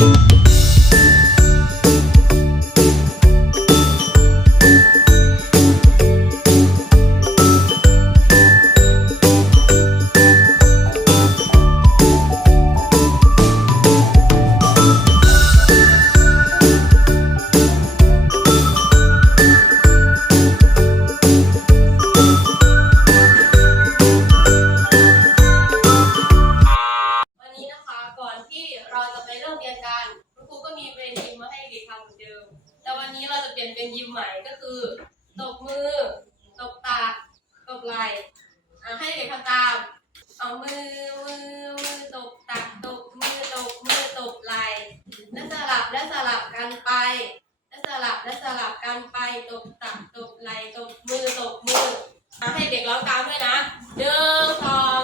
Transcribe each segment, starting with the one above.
วั เปลี่ยนเป็นยิมใหม่ก็คือตบมือ ตบตา ตบไหล่อะให้เด็กทำตาม เอามือมือมือตบตักตบมือตบมือตบไหล่และสลับและสลับกันไป และสลับและสลับกันไปตบตักตบไหล่ตบมือตบมืออะให้เด็กร้องตามด้วยนะหนึ่งสอง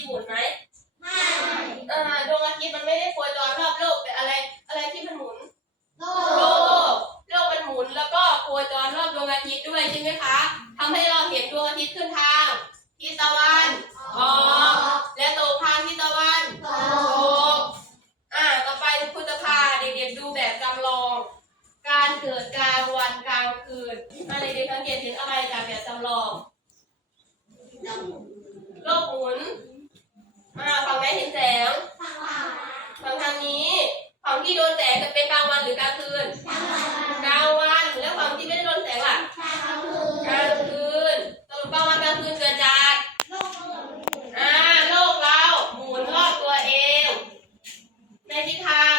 กๆเห็นดวงอาทิตย์หมุนไหมอ่าดวงอาทิตย์มันไม่ได้โคจรรอบโลกแต่อะไร อะไรที่มันหมุน โลกโลกมันหมุนแล้วก็โคจรรอบดวงอาทิตย์ด้วยใช่ไหมคะทำให้เราเห็นดวงอาทิตย์ขึ้นทางทิศตะวัน ออก และตกทางทิศตะวันตกอ่า ต่อไปคุณจะพาเด็กๆดูแบบจำลอง การเกิดกลางวันกลางคืนอ่าเด็กๆสังเกตเห็นอะไรจากแบบจำลอง โลกหมุน อ่าฝั่งไหนเห็นแสงฝั่งทางนี้ฝั่งที่โดนแสงจะเป็นกลางวันหรือกลางคืนกลางวันแล้วฝั่งที่ไม่ได้โดนแสงล่ะกลางคืนสรุปกลางวันกลางคืนเกิดจากอ่าโลกเราหมุนรอบตัวเอง ในทิศทาง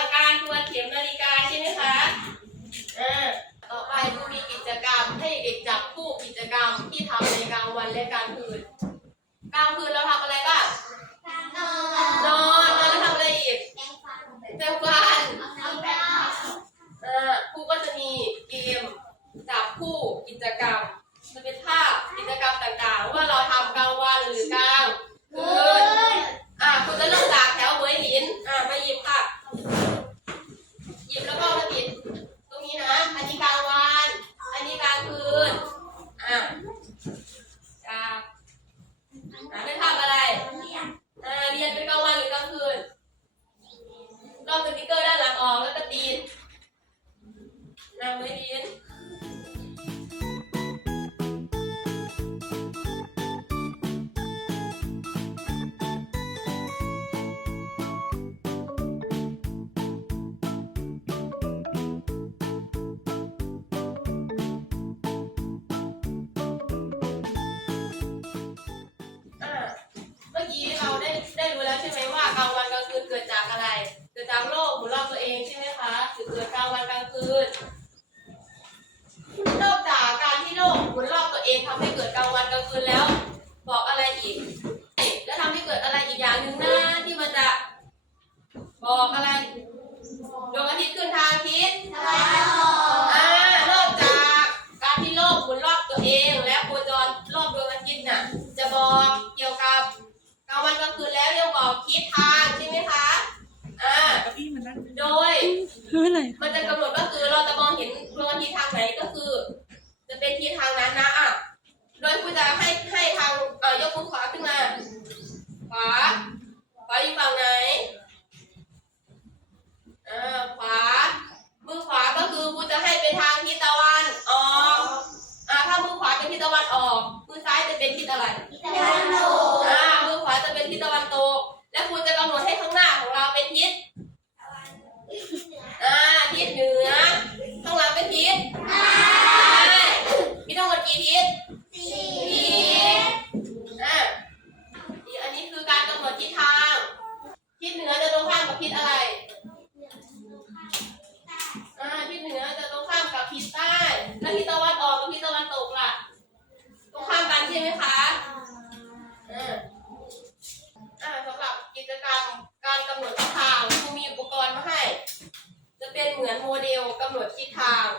ช่ไหมว่ากลางวันกลางคืนเกิดจากอะไร เกิดจากโลกหมุนรอบตัวเองใช่ไหมคะถึงเกิดกลางวันกลางคืนนอกจากการที่โลกหมุนรอบตัวเองทำให้เกิดกลางวันกลางคืนแล้ว บอกอะไรอีก แล้วทำให้เกิดอะไรอีกอย่างหนึ่งนะที่มันจะบอกอะไร ไหร่มันจะกำหนดก็คือเราจะมองเห็นดวงอาทิตย์ทางไหนก็คือ จะเป็นทิศทางนั้นนะอะโดยคุณจะให้ให้ทางเอ่อยกมือขวาขึ้นมา ขวา ขวาอยู่ฝั่งไหนอ่าขวา มือขวาก็คือคุณจะให้เป็นทางทิศตะวันออกอ่าถ้ามือขวาเป็นทิศตะวันออก มือซ้ายจะเป็นทิศอะไรทิศตะวันตกอ่ามือขวาจะเป็นทิศตะวันตก และคุณจะกำหนดให้ข้างหน้าของเราเป็นทิศ เนื้อต้องรับไปทิศใช่พี่ต้องกินกี่ทิศ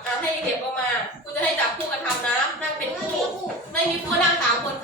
อ่ให้เด็กๆออกมา คุณจะให้จับคู่กันทำนะ นั่งเป็นคู่ ไม่มีคู่นั่งสามคน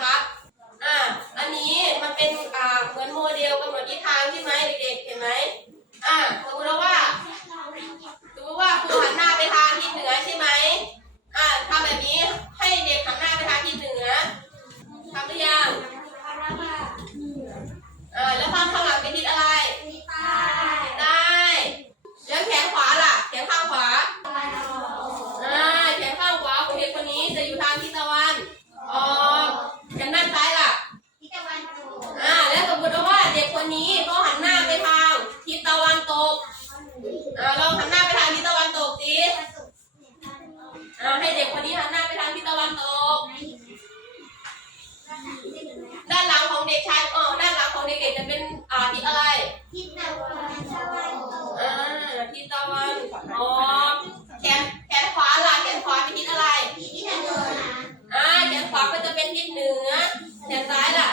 ทิศตะวันอ๋อแขนแขนขวาล่ะแขนขวาเป็นทิศอะไร อ่าแขนขวาก็จะเป็นทิศเหนือแขนซ้ายล่ะ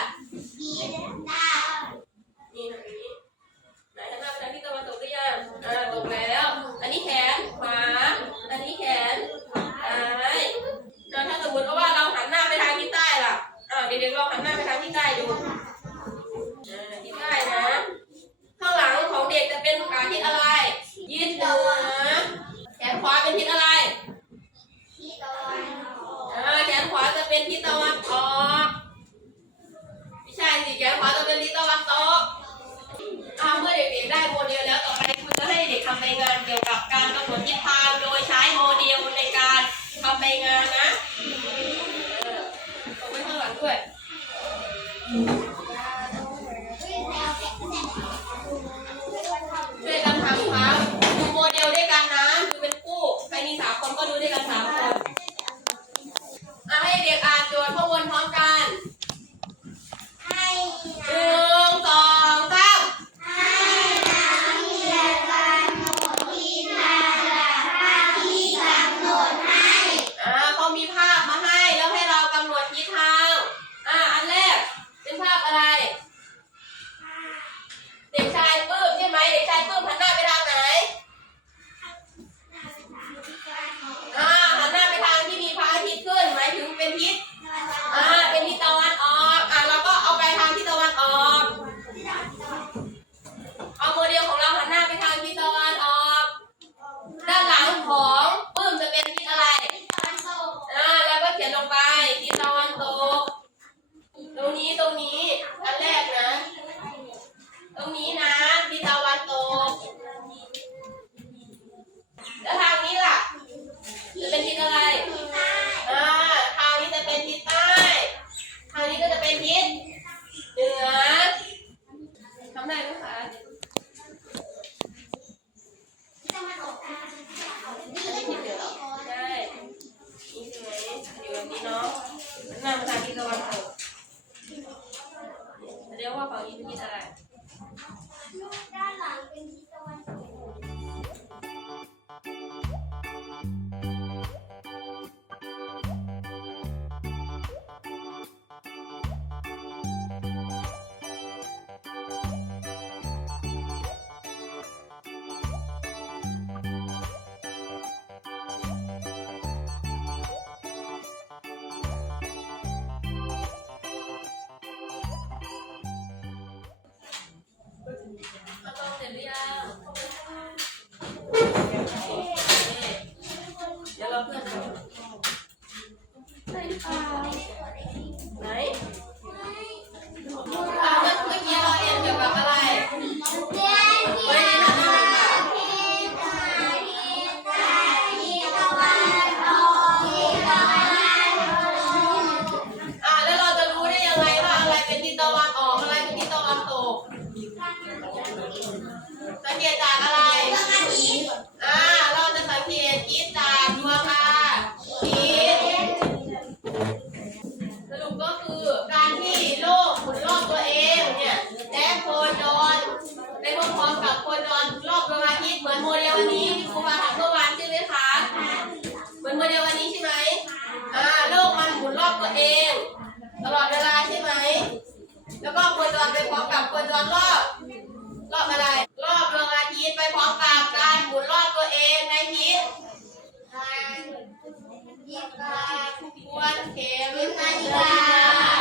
ียนลงไปทิศตะวันตตรงนี้ตรงนี้ อันแรกนะ ตรงนี้นะทิศตะวันโตแล้วทางนี้ล่ะจะเป็นทิศอะไร ตลอดเวลาใช่ไหม แล้วก็โคจรไปพร้อมกับโคจรรอบ รอบอะไร รอบดวงอาทิตย์ไปพร้อมกับการหมุนรอบตัวเองในทิศทางยิบาควรเข็มนาฬิกา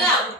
no.